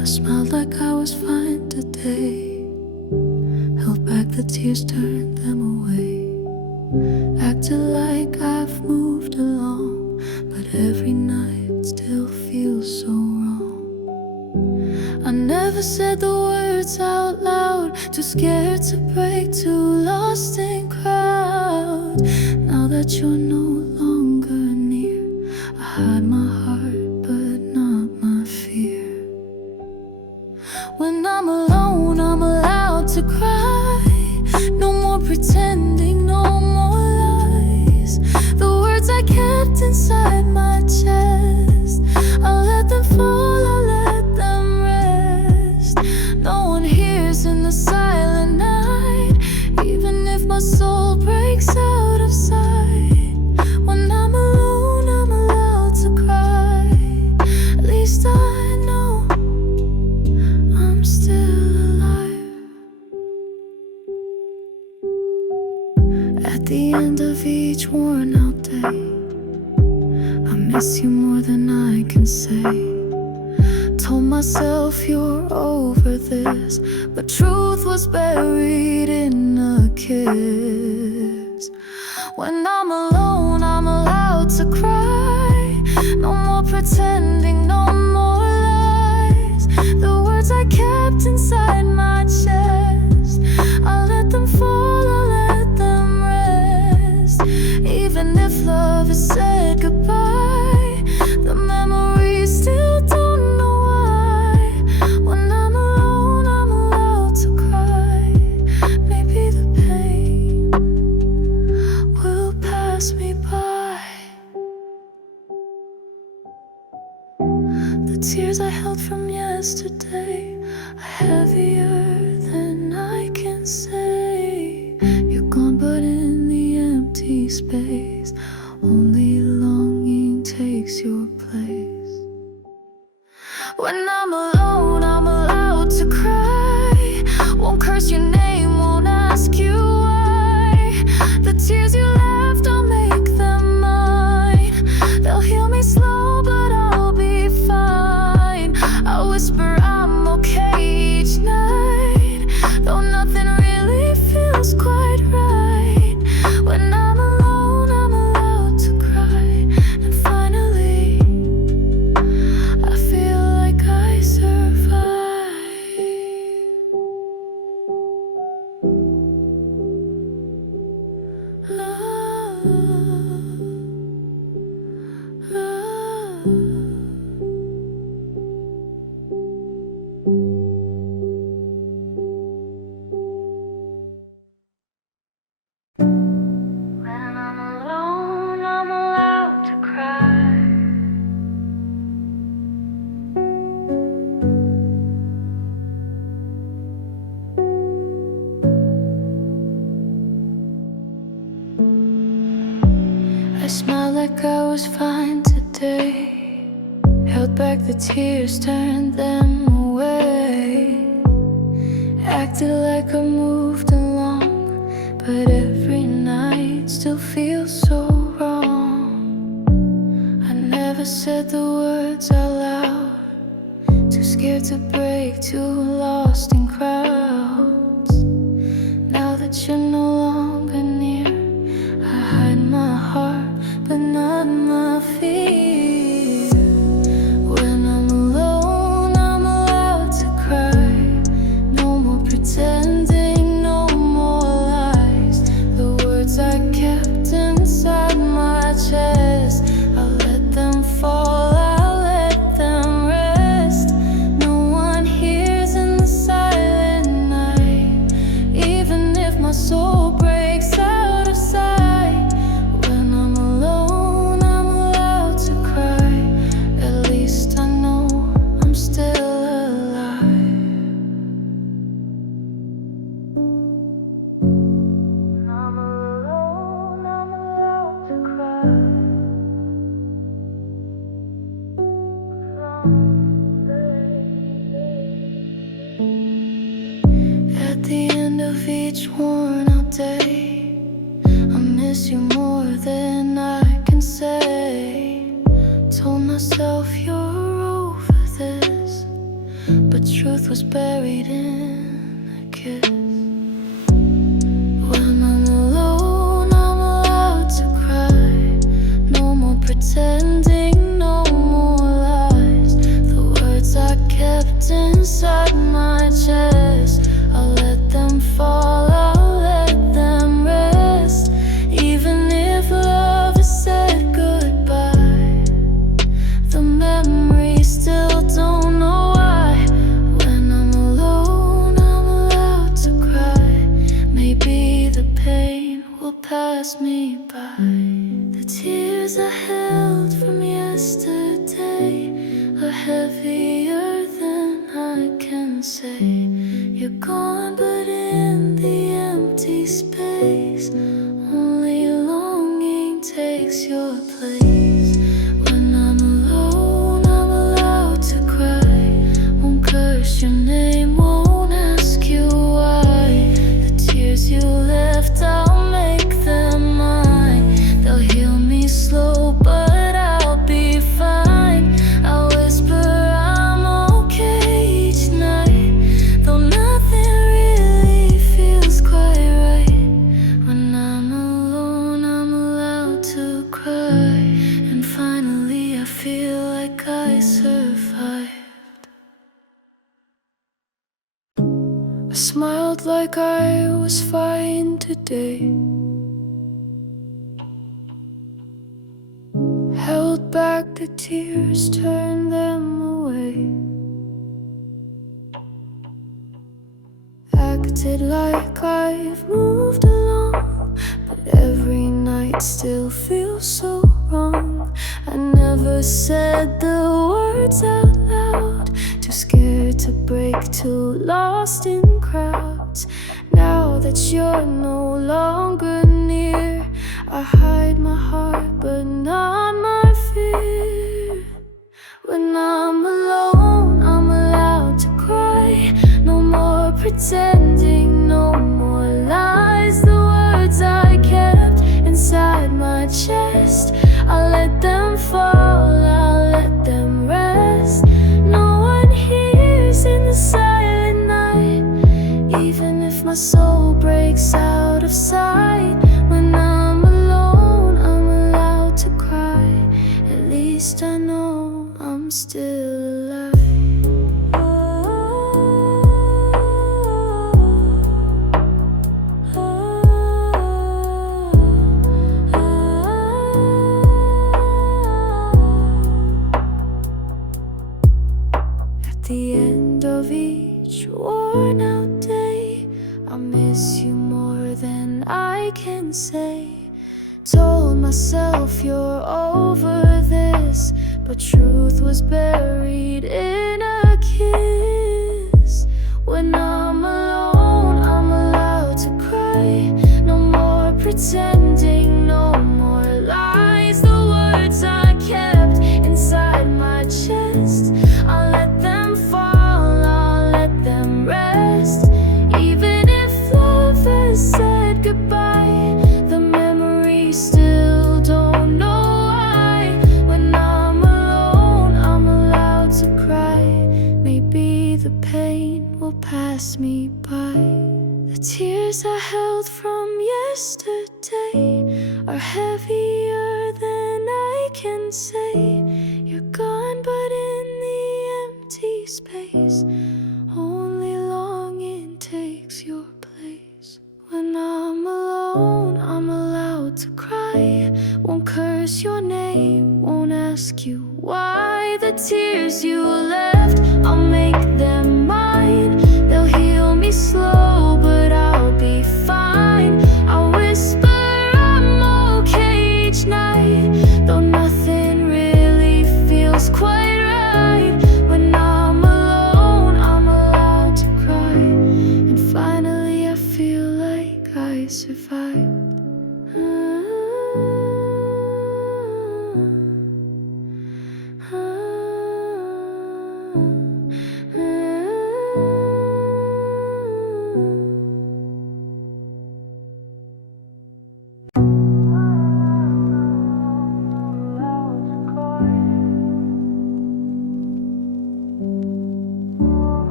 I smiled like I was fine today, held back the tears, turned them away. Acted like I've moved along, but every night still feels so wrong. I never said the words out loud, too scared to break, too lost in crowd. Now that you're no longer near, I hide my heart but not my fear. When I'm alone, I'm allowed to cry. No more pretending, no more lies. The words I kept inside my chest, I'll let them fall, I'll let them rest. No one hears in the silent night, even if my soul breaks out of sight. When I'm alone, I'm allowed to cry. At least I know I'm still alive. At the end of each worn out day, I miss you more than I can say. Told myself you're over this, but truth was buried in a kiss. When I'm alone, I'm allowed to cry. No more pretending, no more lies. The words I kept inside my chest, I'll let them fall, I'll let them rest. Even if love has said goodbye, the memories still don't know why. When I'm alone, I'm allowed to cry. Maybe the pain will pass me by. The tears I held from yesterday are heavier than I can say. You're gone, but in the empty space, only longing takes your place. When I'm alone, I'm allowed to cry. Won't curse your name, won't ask you why. The tears you left, I'll make them mine. They'll heal me slow, but I'll be fine. I whisper I'm okay each night, though nothing really feels quite right. When I'm alone, I'm allowed to cry. And finally, I feel like I survived. When I'm alone, I'm allowed to cry. I smiled like I was fine today, held back the tears, turned them away. Acted like I moved along, but every night still feels so wrong. I never said the words out loud, too scared to break, too lost in crowds. Now that you're no longer near, I hide my heart but not my fear. When I'm alone, I'm allowed to cry. No more pretending, no more lies. The words I kept inside my chest, I'll let them fall, I'll let them rest. No one hears in the silent night, even if my soul breaks out of sight. When I'm alone, I'm allowed to cry. At least I know I'm still alive. I'm alone, I'm allowed to cry. At the end of each worn out day, I miss you more than I can say. Told myself you're over this, but truth was buried in a kiss. When I'm alone, I'm allowed to cry. No more pretending, no more lies. The words I kept inside my chest, I'll let them fall, I'll let them rest. Even if love has said goodbye, the memories still don't know why. When I'm alone, I'm allowed to cry. Maybe the pain will pass me by. The tears I held from yesterday are heavier than I can say. You're gone, but in the empty space, only longing takes your place. When I'm alone, I'm allowed to cry. Won't curse your name, won't ask you why. The tears you left, I'll make them mine. They'll heal me slow, but I'll be fine. I'll whisper I'm okay each night, though nothing really feels quite right. When I'm alone, I'm allowed to cry. And finally I feel like I survived. I smiled like I was fine today, held back the tears, turned them away. Acted like I've moved along, but every night still feels so wrong. I never said the words out loud, too scared to break, too lost in crowds. Now that you're no longer near, I hide my heart but not my fear. When I'm alone, I'm allowed to cry. No more pretending, no more lies. The words I kept inside my chest, I'll let them fall, I'll let them rest. No one hears in the silent night, even if my soul breaks out of sight. When I'm alone, I'm allowed to cry. At least I know I'm still alive. At the end of each worn out day, I miss you more than I can say. Told myself you're over this, but truth was buried in a kiss. When I'm alone, I'm allowed to cry. No more pretending, no more lies. The words I kept inside my chest, I'll let them fall, I'll let them rest. Even if love has said goodbye, the memories still don't know why. When I'm alone, I'm allowed to cry. Maybe the pain will pass me by. The tears I held from yesterday are heavier than I can say. You're gone, but in the empty space, only longing takes your place. When I'm alone, I'm allowed to cry. Won't curse your name, won't ask you why. The tears you left, I'll make them mine. They'll heal me slow, but I'll be fine. I'll whisper I'm okay each night, though nothing really feels quite right. When I'm alone, I'm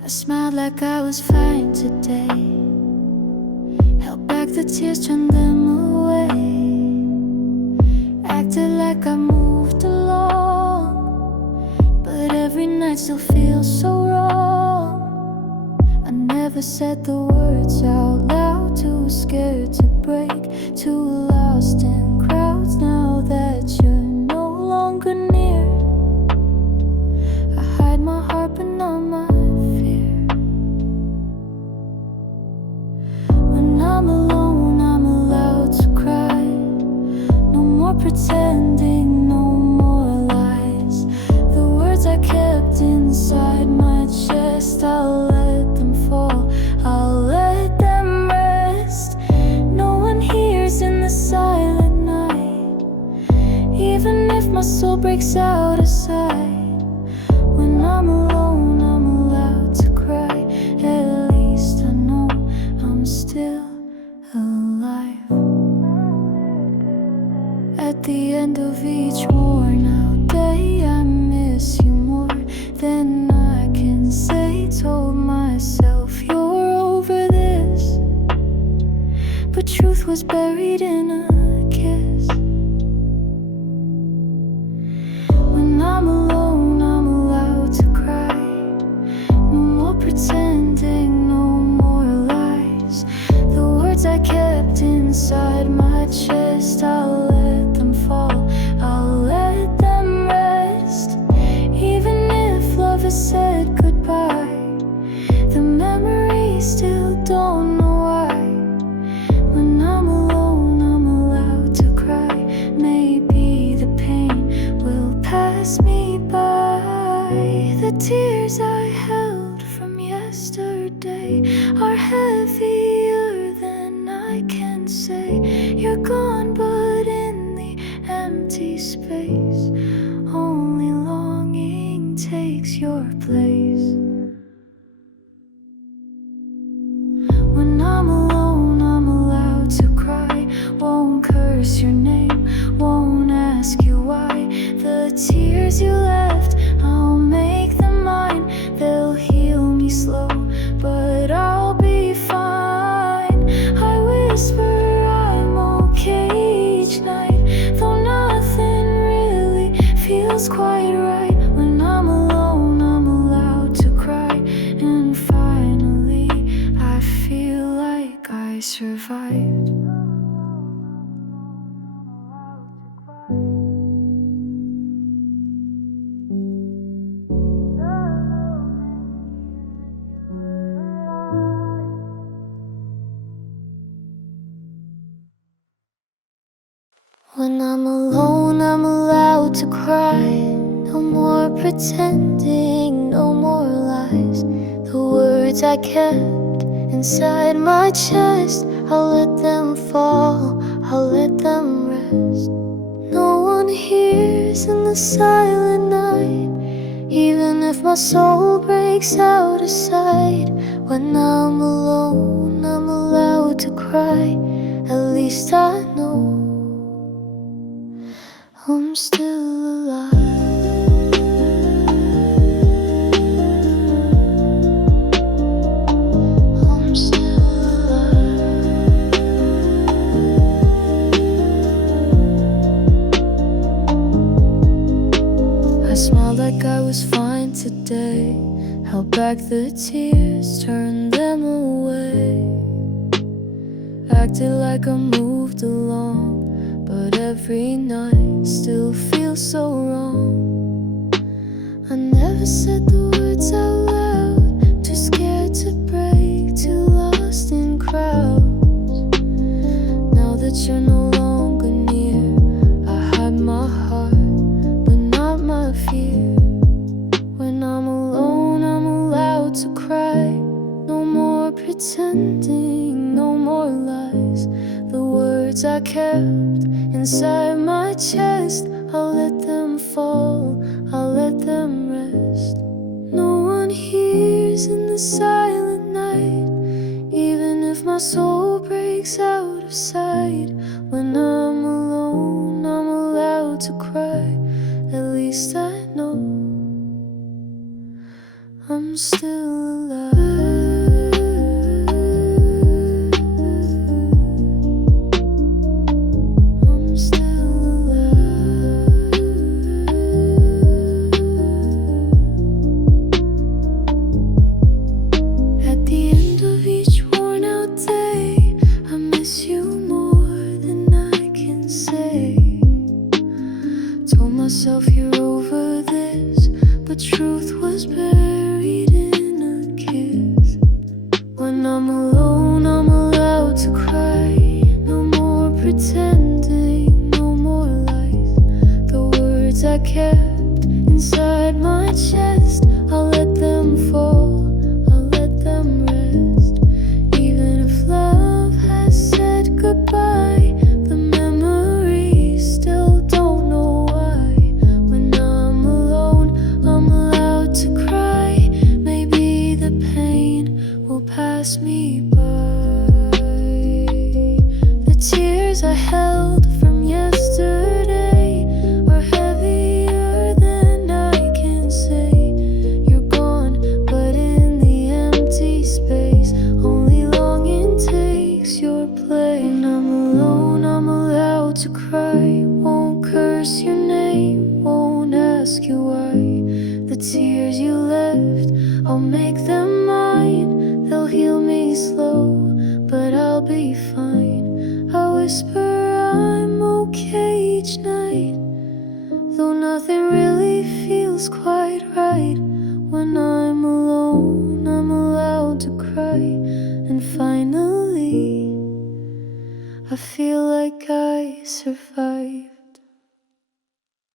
I smiled like I was fine today, held back the tears, turned them away, acted like I moved along, but every night still feels so wrong. I never said the words out loud, too scared to break, too lost in crowds. Now that you're no longer near, I hide my heart but not my fear. When I'm alone, I'm allowed to cry. No more pretending, no more lies. The words I kept inside my chest, I'll let them fall, I'll let them rest. No one hears in the silent night, even if my soul breaks out a sigh. When I'm alone, I'm allowed to cry. At least I know I'm still alive. At the end of each worn out day, I miss you more than I can say. Told myself you're over this, but truth was buried in a kiss. When I'm alone, I'm allowed to cry. No more pretending, no more lies. The words I kept inside my chest, I'll let them fall, I'll let them rest. Even if love has said goodbye, the memories still don't know why. When I'm alone, I'm allowed to cry. Maybe the pain will pass me by. The tears I held from yesterday are heavier than I can say. You're gone, but in the empty space, only longing takes your place. When I'm alone, I'm allowed to cry. Won't curse your name, won't ask you why. The tears you left, I'll make them mine. They'll heal me slow, but I'll be fine. I whisper I'm okay each night, though nothing really feels quite right. When I'm alone, I'm allowed to cry. And finally, I feel like I survived. When I'm alone, I'm allowed to cry. No more pretending, no more lies. The words I kept inside my chest, I'll let them fall, I'll let them rest. No one hears in the silent night, even if my soul breaks out of sight. When I'm alone, I'm allowed to cry. At least I know I'm still alive. I'm still alive. I smiled like I was fine today, held back the tears, turned them away, acted like I moved along, but every night still feels so wrong. I never said the words out loud, too scared to break, too lost in crowds. Now that you're no longer near, I hide my heart, but not my fear. When I'm alone, I'm allowed to cry. No more pretending, no more lies. The words I kept inside my chest, I'll let them fall, I'll let them rest. No one hears in the silent night, even if my soul breaks out of sight. When I'm alone, I'm allowed to cry. At least I know I'm still alive. myself you're over this, but truth was buried in a kiss. When I'm alone, I'm allowed to cry. No more pretending, no more lies. The words I kept inside my chest, I'll let them fall, I'll let them rest. Even if love has said goodbye, the memories still don't know why. When I'm alone, I'm allowed to cry. Maybe the pain will pass me by. The tears I held from yesterday are heavier than I can say. You're gone, but in the empty space, only longing takes your place. When I'm alone, I'm allowed to cry. Won't curse your name, won't ask you why. The tears you left, I'll make them mine. They'll heal me slow, but I'll be fine. I whisper I'm okay each night, though nothing really feels quite right. When I'm alone, I'm allowed to cry. And finally, I feel like I survived.